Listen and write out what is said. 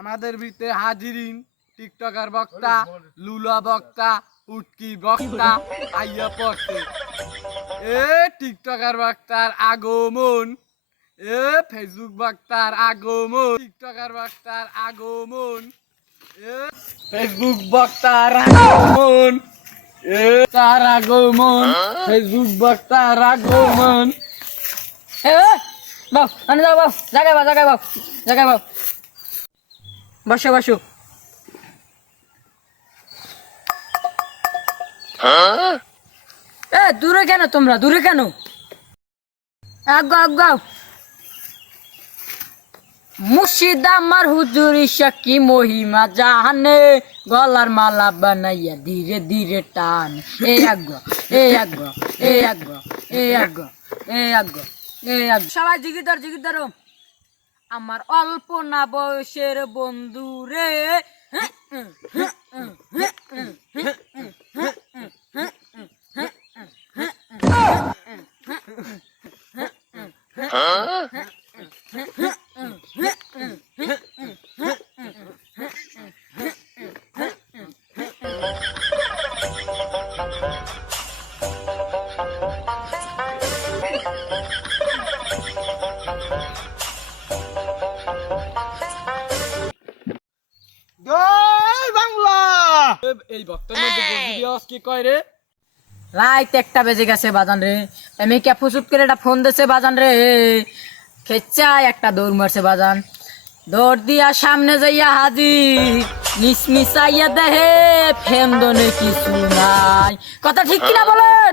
আমাদের ভিতরে হাজিরিন টিকটকার বক্তা, লুলা বক্তা, উটকি বক্তা আইয়া পড়ছে। এ টিকটকার বক্তার আগমন, এ ফেসবুক বক্তার আগমন, টিকটকার বক্তার আগমন, এ ফেসবুক বক্তার আগমন, এ তার আগমন, ফেসবুক বক্তার আগমন। বাউ মানে যাও বাউ জায়গায় বাউ বসো দূরে কেন তোমরা দূরে কেন আগাও মুর্শিদ আমার হুজুর ঈশা কি মহিমা জানে, গলার মালা বানাইয়া ধীরে ধীরে টান। সবাই জিগির ধরো আমার অল্প না বয়সের বন্ধু রে। জয় বাংলা। এই বক্তার মধ্যে কি কয় রে? রাইত 1টা বেজে গেছে বাজান রে, আমি কে ফুসুত করে একটা ফোন দিছে বাজান রে, খেচ্চা একটা দৌড় মারছে বাজান, দৌড় দিয়া সামনে যাইয়া হাজির, মিসমিসাইয়া দেহে ফেন্দনে কিছু নাই। কথা ঠিক কিনা বলেন?